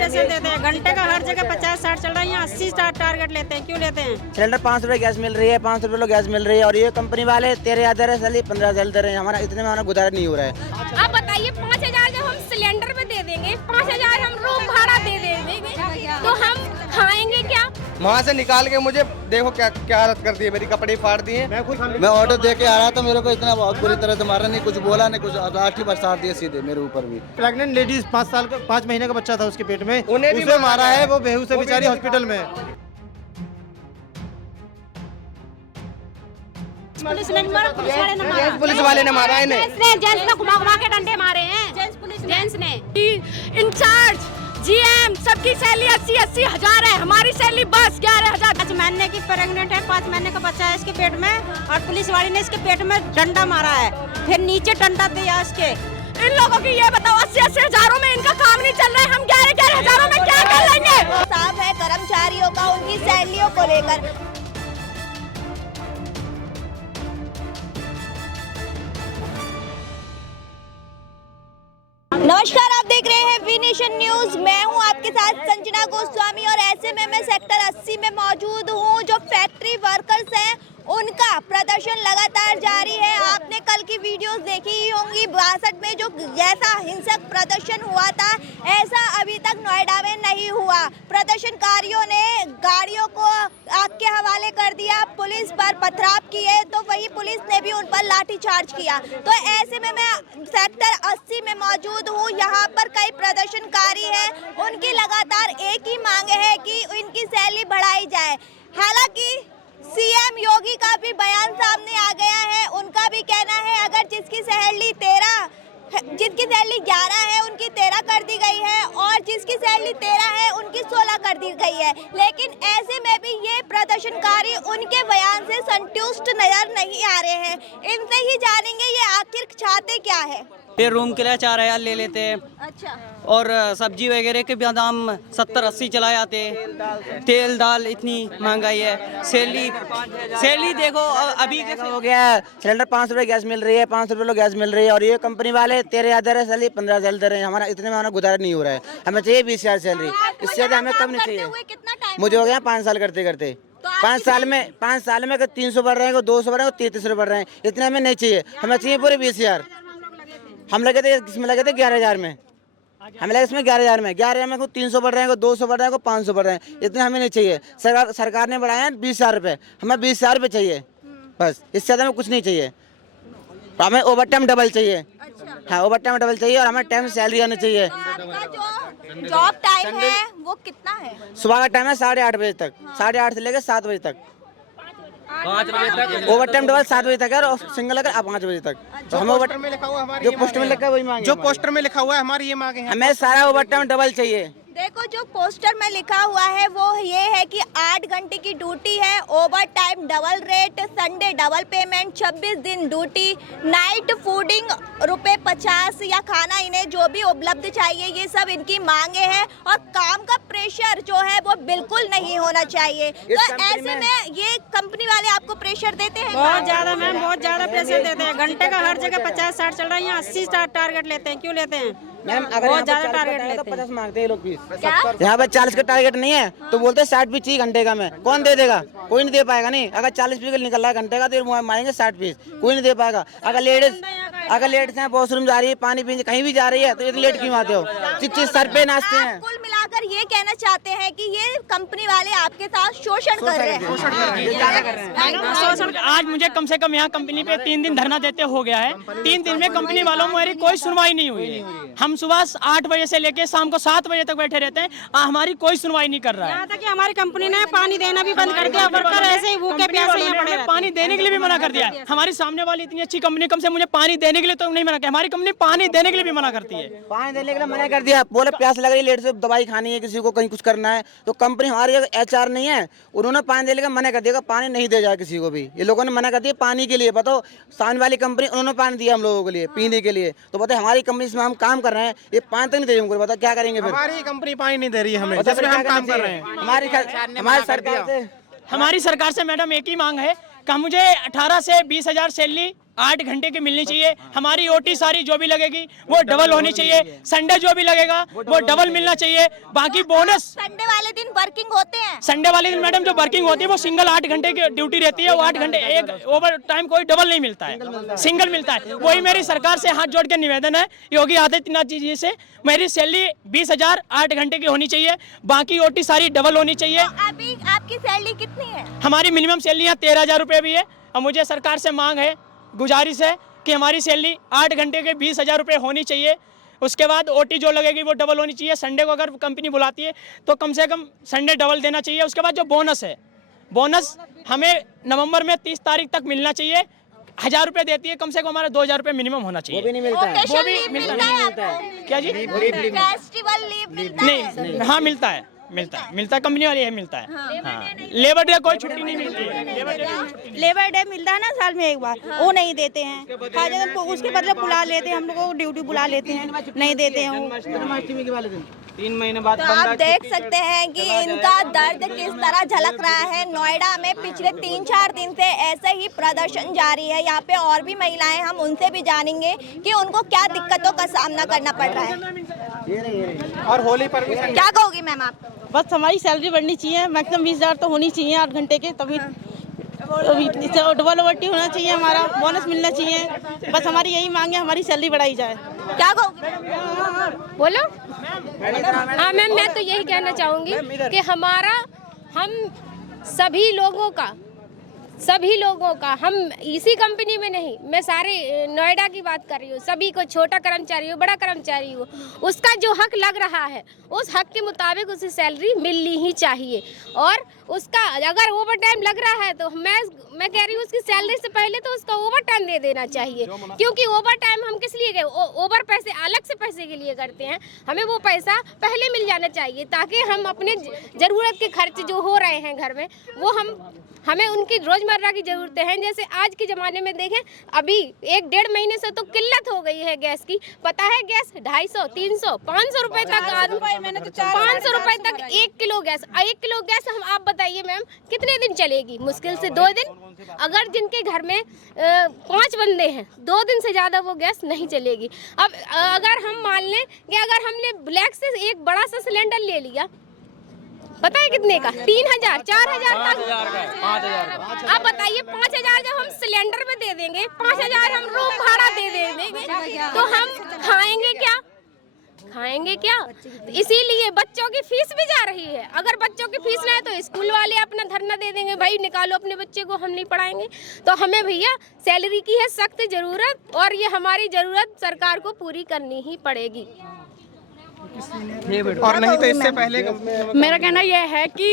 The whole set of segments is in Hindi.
प्रेशर देते हैं। घंटे का हर जगह 50-60 चल रहा है, यहाँ 80 टारगेट लेते हैं। क्यों लेते हैं? सिलेंडर 5 रुपए गैस मिल रही है, 5 रुपए गैस मिल रही है और ये कंपनी वाले 13,000 दे रहे हैं, सैलरी 15,000 दे रहे हैं। हमारा इतने में हमारा गुजारा नहीं हो रहा है। आप बताइए 5,000 जब हम सिलेंडर पे दे देंगे, 5,000 हम रूम भाड़ा दे देंगे, तो हम खाएंगे क्या? वहाँ से निकाल के मुझे देखो क्या क्या हालत कर दी है, मेरी कपड़े फाड़ दिए। मैं ऑर्डर दे के आ रहा था, मेरे को इतना बहुत बुरी तरह से मारा, नहीं कुछ बोला नहीं कुछ, लाठी बरसात दिए सीधे मेरे ऊपर भी। प्रेग्नेंट लेडीज 5 महीने का बच्चा था उसके पेट में, उन्हें भी उसे मारा है, वो बेहोश है बेचारी हॉस्पिटल में। पुलिस ने मारा, पुलिस वाले ने मारा, पुलिस वाले ने मारा इन्हें। जेंट्स ने घुमा के डंडे मारे हैं, जेंट्स ने। इंचार्ज जीएम सबकी सैलरी 80-80 हजार है, हमारी सैलरी बस 11,000। 5 महीने की प्रेग्नेंट है, 5 महीने का बच्चा है इसके पेट में, और पुलिस वाले ने इसके पेट में डंडा मारा है, फिर नीचे डंडा दिया इसके। इन लोगों की ये बताओ 80-80 हजारों में इनका काम नहीं चल रहा है, हम 11,000 हजारों में क्या कर लेंगे? साफ है कर्मचारियों का उनकी सैलरियों को लेकर। नमस्कार, आप देख रहे हैं वी नेशन न्यूज। मैं हूं आपके साथ संजना गोस्वामी और ऐसे में मैं सेक्टर 80 में मौजूद हूं। जो फैक्ट्री वर्कर्स हैं उनका प्रदर्शन लगातार जारी है। आपने कल की वीडियोस देखी ही होंगी, 62 में जो जैसा हिंसक प्रदर्शन हुआ था ऐसा अभी तक नोएडा में नहीं हुआ। प्रदर्शनकारियों ने गाड़ियों को आग के हवाले कर दिया, पुलिस पर पथराव किए, तो वही पुलिस ने भी उन पर लाठीचार्ज किया। तो ऐसे में मैं सेक्टर 80 में मौजूद हूँ। यहाँ पर कई प्रदर्शनकारी हैं, उनकी लगातार एक ही मांग है कि इनकी सैलरी बढ़ाई जाए। हालांकि सीएम योगी का भी बयान सामने आ गया है। उनका भी कहना है अगर जिसकी सैलरी 11 है उनकी 13 कर दी गई है और जिसकी सैलरी 13 है उनकी 16 कर दी गई है। लेकिन ऐसे में भी ये प्रदर्शनकारी उनके बयान से संतुष्ट नजर नहीं आ रहे हैं। इनसे ही जानेंगे ये आखिर चाहते क्या है। फिर रूम के लिए 4,000 ले लेते हैं। अच्छा, और सब्जी वगैरह के भी दाम 70-80 चला जाते हैं। तेल दाल इतनी महंगाई है, सैलरी देखो अभी हो गया है। सिलेंडर 5 रुपए गैस मिल रही है, 5 रुपए गैस मिल रही है और ये कंपनी वाले 13,000 दे रहे हैं, सैलरी 15,000 दे रहे हैं। हमारा इतने में हमारा गुजारा नहीं हो रहा है। हमें चाहिए 20,000 सैलरी, इससे ज्यादा हमें कम नहीं चाहिए। कितना टाइम मुझे हो गया 5 साल करते करते। 5 साल में 300 बढ़ रहे हैं, 200 बढ़ रहे हैं, 33 बढ़ रहे हैं। इतने हमें नहीं चाहिए, हमें चाहिए पूरे 20,000। हम लगे थे इसमें, लगे थे 11,000 में, हमें लगे इसमें 11,000 में 300 बढ़ रहे हैं, 200 बढ़ रहे हैं, 500 बढ़ रहे हैं। इतने हमें नहीं चाहिए। सरकार ने बढ़ाया है 20,000 रुपये, हमें 20,000 रुपये चाहिए बस, इससे ज़्यादा हमें कुछ नहीं चाहिए। हमें ओवर टाइम डबल चाहिए। हाँ, ओवर टाइम डबल चाहिए और हमें टाइम सैलरी आनी चाहिए। आपका जो जॉब टाइम है वो कितना है? सुबह का टाइम है 8:30 बजे तक, 8:30 से लेकर 7 बजे तक, 5 बजे तक ओवर टाइम डबल 7 बजे तक है और सिंगल अगर 5 बजे तक। तो हम ओवर में लिखा हुआ हमारी जो पोस्टर में लिखा है वही मांगे, जो पोस्टर में लिखा हुआ है हमारी ये मांगे हैं। हमें सारा ओवर टाइम डबल चाहिए। देखो जो पोस्टर में लिखा हुआ है वो ये है कि 8 घंटे की ड्यूटी है, over time double rate, Sunday double payment, 26 दिन ड्यूटी, नाइट फूडिंग ₹50 या खाना इन्हें जो भी उपलब्ध चाहिए, ये सब इनकी मांगे हैं। और काम का प्रेशर जो है वो बिल्कुल नहीं होना चाहिए। तो ऐसे में ये कंपनी वाले आपको प्रेशर देते हैं? बहुत ज्यादा मैम, बहुत ज्यादा प्रेशर देते हैं। घंटे का हर जगह 50-60 चल रहा है, यहाँ 80 टारगेट लेते हैं। क्यों लेते हैं? मैम अगर बहुत ज्यादा टारगेट तो लेते हैं। 50 मांगते हैं लोग फीस। क्या? यहाँ पर 40 का टारगेट नहीं है तो बोलते हैं 60 पीस चाहिए घंटे का। मैं कौन दे देगा? कोई नहीं दे पाएगा। नहीं, अगर 40 पीस निकल रहा है घंटे का तो मांगेंगे 60 पीस, कोई नहीं दे पाएगा। अगर लेडीज हैं वॉशरूम जा रही है, पानी पीने कहीं भी जा रही है तो इतनी लेट क्यों आते हो? चीज सर पे नाचते हैं। कुल मिलाकर ये कहना चाहते हैं कि ये कंपनी वाले आपके साथ शोषण कर रहे हैं। आज मुझे कम से कम यहाँ कंपनी पे 3 दिन धरना देते हो गया है। 3 दिन में कंपनी वालों में मेरी कोई सुनवाई नहीं हुई है। हम सुबह 8 बजे से लेके शाम को 7 बजे तक बैठे रहते हैं, हमारी कोई सुनवाई नहीं कर रहा है। यहाँ तक कि हमारी कंपनी ने पानी देना भी बंद कर दिया, वर्कर ऐसे ही भूखे प्यासे यहाँ पड़े रहते हैं। पानी देने के लिए भी मना कर दिया है। हमारी सामने वाली इतनी अच्छी कंपनी कम से मुझे पानी देने के लिए तो नहीं मना किया, हमारी कंपनी पानी देने के लिए भी मना करती है। पानी देने के लिए मना कर दिया, बोले प्यास लग रही, लेट से दवाई खानी है, किसी को कहीं कुछ करना है तो कंपनी हमारी HR नहीं है, उन्होंने पानी देने का मना कर दिया, पानी नहीं दे जाए किसी को भी। ये लोगों ने मना कर दिया पानी के लिए। बताओ, सामने वाली कंपनी उन्होंने पानी दिया हम लोगों के लिए पीने के लिए, तो बताए हमारी कंपनी में हम काम कर रहे हैं, ये पानी तक नहीं दे रही हमको। बताओ क्या करेंगे फिर? हमारी कंपनी पानी नहीं दे रही है हमें, जिसमें हम काम कर रहे हैं। हमारी सरकार से हमारी सरकार से मैडम एक ही मांग है कि मुझे 18 से 20,000 सैलरी 8 घंटे की मिलनी चाहिए। हमारी ओटी सारी जो भी लगेगी वो डबल होनी चाहिए। संडे जो भी लगेगा वो डबल मिलना चाहिए। बाकी बोनस संडे वाले दिन वर्किंग होते हैं। संडे वाले दिन मैडम जो वर्किंग होती है वो सिंगल 8 घंटे की ड्यूटी रहती है। वो 8 घंटे, एक ओवर टाइम कोई डबल नहीं मिलता है, सिंगल मिलता है। वही मेरी सरकार से हाथ जोड़ के निवेदन है, योगी आदित्यनाथ जी से मेरी सैलरी 20,000 8 घंटे की होनी चाहिए। बाकी ओटी सारी डबल होनी चाहिए। तो अभी आपकी सैलरी कितनी है? हमारी मिनिमम सैलरी यहाँ 13,000 रुपये भी है। और मुझे सरकार से मांग है, गुजारिश है कि हमारी सैलरी 8 घंटे के 20,000 रुपये होनी चाहिए। उसके बाद ओटी जो लगेगी वो डबल होनी चाहिए। संडे को अगर कंपनी बुलाती है तो कम से कम संडे डबल देना चाहिए। उसके बाद जो बोनस है, बोनस हमें नवंबर में 30 तारीख तक मिलना चाहिए। 1,000 रुपये देती है, कम से कम हमारा 2,000 रुपये मिनिमम होना चाहिए। वो भी नहीं मिलता है। वो भी मिलता है आपको? क्या जी? फेस्टिवल लीव मिलता है? नहीं, हाँ मिलता है, मिलता है, कंपनी वाली है, मिलता है। हाँ, लेबर डे कोई छुट्टी नहीं मिलती है। लेबर डे मिलता है ना साल में एक बार, वो नहीं देते हैं। उसके बदले बुला लेते हैं, हम लोगों को ड्यूटी बुला लेते हैं, नहीं देते हैं वो। 3 महीने बाद तो आप देख सकते हैं कि इनका दर्द किस तरह झलक रहा है। नोएडा में पिछले 3-4 दिन से ऐसे ही प्रदर्शन जारी है। यहाँ पे और भी महिलाएं, हम उनसे भी जानेंगे कि उनको क्या दिक्कतों का सामना करना पड़ रहा है। और होली पर भी क्या कहोगी मैम आप? बस हमारी सैलरी बढ़नी चाहिए, मैक्सिमम 20,000 तो होनी चाहिए 8 घंटे के, तभी डबल ओटी होना चाहिए, हमारा बोनस मिलना चाहिए। बस हमारी यही मांग है, हमारी सैलरी बढ़ाई जाए। क्या कहोगी? बोलो। हाँ मैम, मैं तो यही कहना चाहूँगी कि हम सभी लोगों का हम इसी कंपनी में नहीं, मैं सारे नोएडा की बात कर रही हूँ, सभी को, छोटा कर्मचारी हो बड़ा कर्मचारी हो, उसका जो हक लग रहा है उस हक के मुताबिक उसे सैलरी मिलनी ही चाहिए। और उसका अगर ओवर टाइम लग रहा है तो मैं कह रही हूँ उसकी सैलरी से पहले तो उसका ओवर टाइम दे देना चाहिए। क्योंकि ओवर टाइम हम किस लिए ओवर पैसे अलग से पैसे के लिए करते हैं, हमें वो पैसा पहले मिल जाना चाहिए ताकि हम अपने ज़रूरत के खर्च जो हो रहे हैं घर में वो हमें उनकी रोजमर्रा की जरूरतें हैं। जैसे आज के ज़माने में देखें, अभी 1-1.5 महीने से तो किल्लत हो गई है गैस की। पता है गैस 250, 300, 500 रुपए तक, 500 रुपए तक 1 किलो गैस। 1 किलो गैस आप बताइए मैम कितने दिन चलेगी? मुश्किल से 2 दिन। अगर जिनके घर में 5 बंदे हैं, 2 दिन से ज़्यादा वो गैस नहीं चलेगी। अब अगर हम मान लें कि अगर हमने ब्लैक से एक बड़ा सा सिलेंडर ले लिया, पता है कितने का? 3,000, 4,000 तक। 5,000। अब बताइए 5,000 जब हम सिलेंडर में दे देंगे, 5,000 हम रूम भाड़ा दे देंगे, तो हम खाएंगे क्या? इसीलिए बच्चों की फीस भी जा रही है। अगर बच्चों की फीस ना है तो स्कूल वाले अपना धरना दे देंगे, भाई निकालो अपने बच्चे को, हम नहीं पढ़ाएंगे। तो हमें भैया सैलरी की है सख्त जरूरत, और ये हमारी जरूरत सरकार को पूरी करनी ही पड़ेगी। और नहीं तो इससे पहले मेरा कहना यह है कि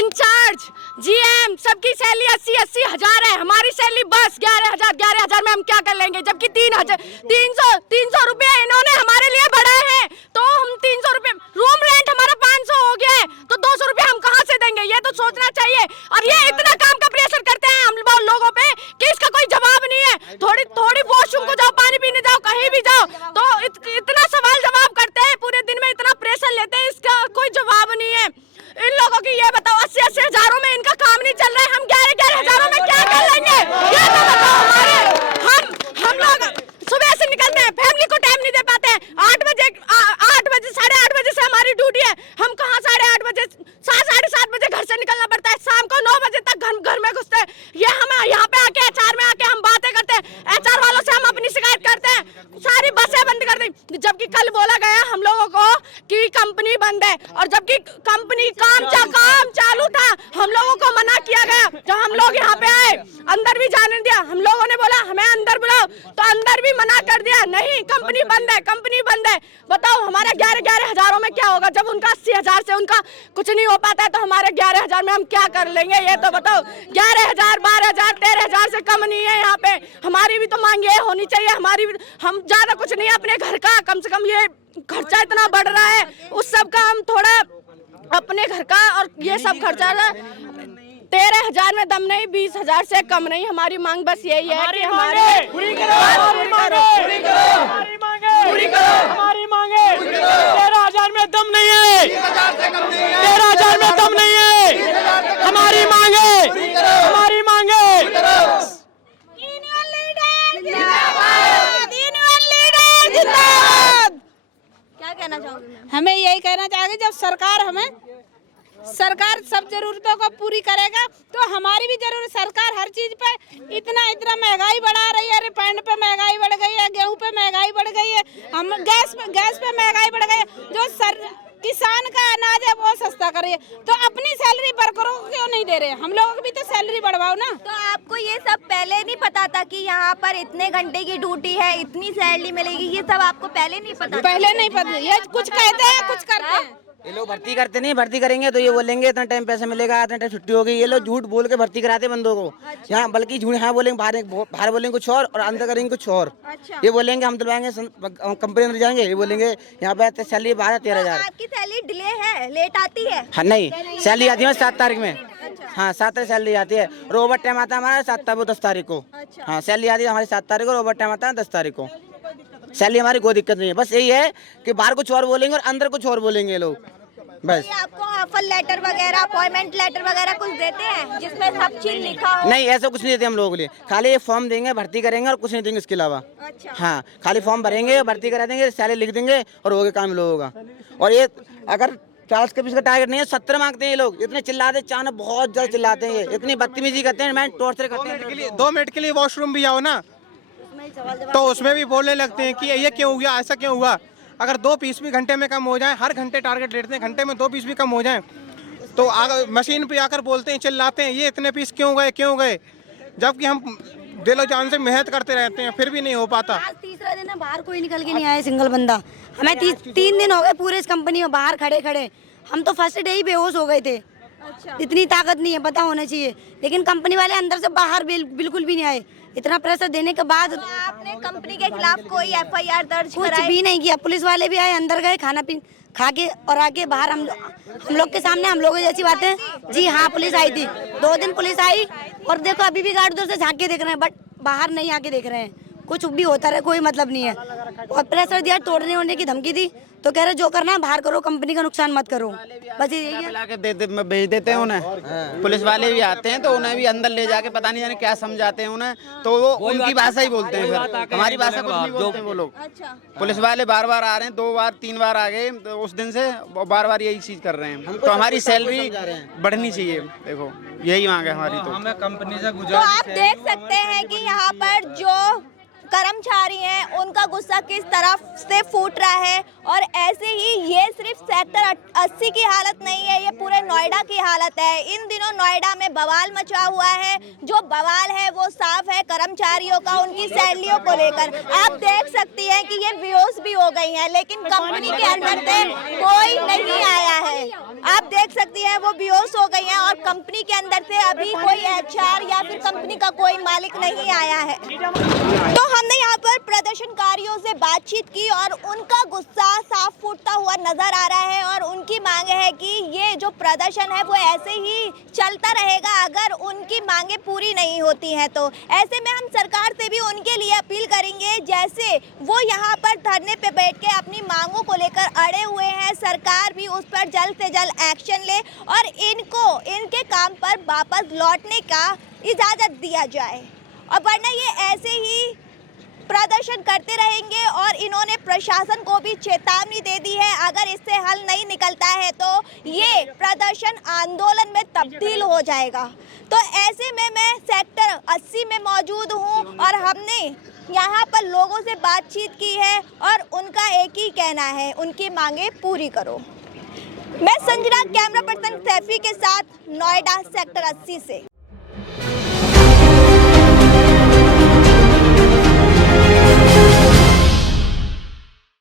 इंचार्ज, जीएम, सबकी सैलरी 80-80 हज़ार है। हमारी सैलरी बस 11,000 में हम क्या कर लेंगे? जबकि 300 रुपये इन्होंने हमारे लिए बढ़ाए हैं, तो हम 300 रुपये, रूम रेंट हमारा 500 हो गया है, तो 200 रुपये हम कहाँ से देंगे? ये तो सोचना चाहिए। और ये इतना काम का प्रेशर करते हैं हम लोगों पे कि इसका कोई जवाब नहीं है। थोड़ी वॉशरूम को जाओ, पानी पीने जाओ, कहीं भी जाओ, तो इतना सवाल जवाब करते हैं, पूरे दिन में इतना प्रेशर लेते हैं, इसका कोई जवाब नहीं है। इन लोगों की ये बताओ, 80-80 हज़ारों में इनका काम नहीं चल रहा है, हम 11-11 हज़ारों में क्या कर लेंगे? ये तो बताओ। हम लोग सुबह से निकलते हैं, फैमिली को टाइम नहीं दे पाते हैं। 8 बजे 8:30 बजे से हमारी ड्यूटी है, हम कहाँ 8:30 बजे 7-7:30 बजे घर से निकलना पड़ता है, शाम को 9 बजे तक घर में घुसते हैं। ये हम यहाँ पे आके HR में आके हम बातें करते हैं, HR वालों से हम अपनी शिकायत करते हैं, सारी बसें बंद कर दी। जबकि कल बोला गया हम लोगों को कि कंपनी बंद है, और जबकि कंपनी काम चालू था, हम लोगों को मना किया गया। जब हम लोग यहाँ पे आए, अंदर भी जाने दिया, हम लोगों ने बोला हमें अंदर बुलाओ, तो अंदर भी मना कर दिया, नहीं कंपनी बंद है। बताओ हमारा 11-11 हज़ारों में क्या होगा? जब उनका 80,000 से उनका कुछ नहीं हो पाता है, तो हमारे 11,000 में हम क्या कर लेंगे? ये तो बताओ। 11,000, 12,000, 13,000 से कम नहीं है यहाँ पे। हमारी भी तो मांग ये होनी चाहिए, हम ज्यादा कुछ नहीं, अपने घर का कम से कम, ये खर्चा इतना बढ़ रहा है, उस सब का हम थोड़ा अपने घर का, और ये सब खर्चा 13,000 में दम नहीं, 20,000 से कम नहीं। हमारी मांग बस यही है कि हमारी मांगे 13,000 में दम नहीं है, 13,000 में दम नहीं है। हमारी मांगे कहना चाहेंगे, जब सरकार सब जरूरतों को पूरी करेगा तो हमारी भी जरूरत। सरकार हर चीज पे इतना महंगाई बढ़ा रही है, रिफाइंड पे महंगाई बढ़ गई है, गेहूं पे महंगाई बढ़ गई है, हम गैस पे महंगाई बढ़ गई है। जो किसान का अनाज है वो सस्ता करिए, तो अपनी सैलरी वर्करों को क्यों नहीं दे रहे? हम लोगों की भी तो सैलरी बढ़वाओ ना। तो आपको ये सब पहले नहीं पता था कि यहाँ पर इतने घंटे की ड्यूटी है, इतनी सैलरी मिलेगी, ये सब आपको पहले नहीं पता? पहले नहीं पता, ये कुछ कहते हैं कुछ करते हैं। ये लोग भर्ती करते नहीं, भर्ती करेंगे तो ये बोलेंगे इतना टाइम पैसा मिलेगा, इतना टाइम छुट्टी होगी। ये लोग झूठ बोल के भर्ती कराते बंदों को। यहाँ बल्कि झूठ यहाँ बोलेंगे, बाहर बोलेंगे कुछ और अंदर करेंगे कुछ और। ये बोलेंगे हम दिलवाएंगे, कंपनी अंदर जाएंगे, ये बोलेंगे यहाँ पे सैलरी बाहर 13,000। आपकी सैलरी डिले है, लेट आती है? हाँ नहीं, सैलरी आती है 7 तारीख में। हाँ 7 तारीख सैलरी आती है, और ओवर टाइम आता है हमारा 10 तारीख को। हाँ सैलरी आती है हमारी 7 तारीख को, और ओवर टाइम आता है 10 तारीख को। सैलरी हमारी कोई दिक्कत नहीं है, बस यही है कि बाहर कुछ और बोलेंगे और अंदर कुछ और बोलेंगे लोग, बस। आपको ऑफर लेटर वगैरह, अपॉइंटमेंट लेटर वगैरह कुछ देते हैं जिसमें सब चीज लिखा हो? नहीं, ऐसा कुछ नहीं देते हम लोगों के लिए। खाली ये फॉर्म देंगे, भर्ती करेंगे और कुछ नहीं देंगे इसके अलावा। अच्छा। हाँ खाली फॉर्म भरेंगे, भर्ती करा देंगे, सैलरी लिख देंगे और हो गया काम लोगों का। और ये अगर 40 के 20 का टारगेट नहीं है, 70 मांगते हैं ये लोग। इतने चिल्लाते, चाणक बहुत ज्यादा चिल्लाते हैं, ये इतनी बदतमीजी करते हैं, मैं टॉर्चर करते हैं। 2 मिनट के लिए वॉशरूम भी आओ ना तो उसमें भी बोलने लगते हैं कि ये क्यों हुआ, ऐसा क्यों हुआ। अगर 2 पीस भी घंटे में कम हो जाए, हर घंटे टारगेट लेते हैं, घंटे में 2 पीस भी कम हो जाए तो मशीन पे आकर बोलते हैं, चिल्लाते हैं ये इतने पीस क्यों गए, जबकि हम दिलो जान से मेहनत करते रहते हैं, फिर भी नहीं हो पाता। आज तीसरा दिन है, बाहर कोई निकल के नहीं आया सिंगल बंदा। हमें 3 दिन हो गए पूरे इस कंपनी में बाहर खड़े, हम तो फर्स्ट डे ही बेहोश हो गए थे। अच्छा। इतनी ताकत नहीं है, पता होना चाहिए, लेकिन कंपनी वाले अंदर से बाहर बिल्कुल भी नहीं आए। इतना प्रेशर देने के बाद आपने कंपनी के खिलाफ कोई FIR दर्ज कुछ भी नहीं किया। पुलिस वाले भी आए, अंदर गए, खाना पीना खा के और आके बाहर हम लोग के सामने हम लोगों जैसी बातें। जी हाँ, पुलिस आई थी, 2 दिन पुलिस आई, और देखो अभी भी गार्ड उधर से झांक के देख रहे हैं, बट बाहर नहीं आके देख रहे हैं। कुछ भी होता रहे, कोई मतलब नहीं है। और प्रेशर दिया, तोड़ने वोड़ने की धमकी दी, तो कह रहे जो करना है बाहर करो, कंपनी का नुकसान मत करो, बस यही है। भेज देते हैं उन्हें। पुलिस वाले भी आते हैं तो उन्हें भी अंदर ले जाके पता नहीं जाने क्या समझाते हैं उन्हें, तो वो उनकी भाषा ही बोलते हैं, फिर हमारी भाषा कुछ नहीं बोलते वो लोग। पुलिस वाले बार आ रहे हैं, 2 बार 3 बार आ गए, तो उस दिन से बार यही चीज कर रहे हैं। तो हमारी सैलरी बढ़नी चाहिए, देखो यही मांग है हमारी। तो हमें कंपनी से तो आप देख सकते हैं कि यहाँ पर जो कर्मचारी हैं उनका गुस्सा किस तरफ से फूट रहा है। और ऐसे ही ये सिर्फ सेक्टर 80 की हालत नहीं है, ये पूरे नोएडा की हालत है। इन दिनों नोएडा में बवाल मचा हुआ है। जो बवाल है वो साफ है कर्मचारियों का, उनकी सैलरियों को लेकर। आप देख सकती हैं कि ये बेहोश भी हो गई हैं, लेकिन कंपनी के अंदर से कोई नहीं आया है। आप देख सकती हैं वो बेहोश हो गई हैं, और कंपनी के अंदर से अभी कोई HR या फिर कंपनी का कोई मालिक नहीं आया है। तो हमने यहाँ पर प्रदर्शनकारियों से बातचीत की और उनका गुस्सा साफ फूटता हुआ नजर आ रहा है। और उनकी मांग है कि ये जो प्रदर्शन है वो ऐसे ही चलता रहेगा अगर उनकी मांगे पूरी नहीं होती हैं। तो ऐसे में हम सरकार से भी उनके लिए अपील करेंगे, जैसे वो यहाँ पर धरने पे बैठ के अपनी मांगों को लेकर अड़े हुए हैं, सरकार भी उस पर जल्द से जल्द एक्शन ले और इनको इनके काम पर वापस लौटने का इजाज़त दिया जाए। और वरना ये ऐसे ही प्रदर्शन करते रहेंगे। और इन्होंने प्रशासन को भी चेतावनी दे दी है, अगर इससे हल नहीं निकलता है तो ये प्रदर्शन आंदोलन में तब्दील हो जाएगा। तो ऐसे में मैं सेक्टर 80 में मौजूद हूँ और हमने यहाँ पर लोगों से बातचीत की है और उनका एक ही कहना है, उनकी मांगे पूरी करो। मैं संजना, कैमरा पर्सन सैफी के साथ, नोएडा सेक्टर 80 से।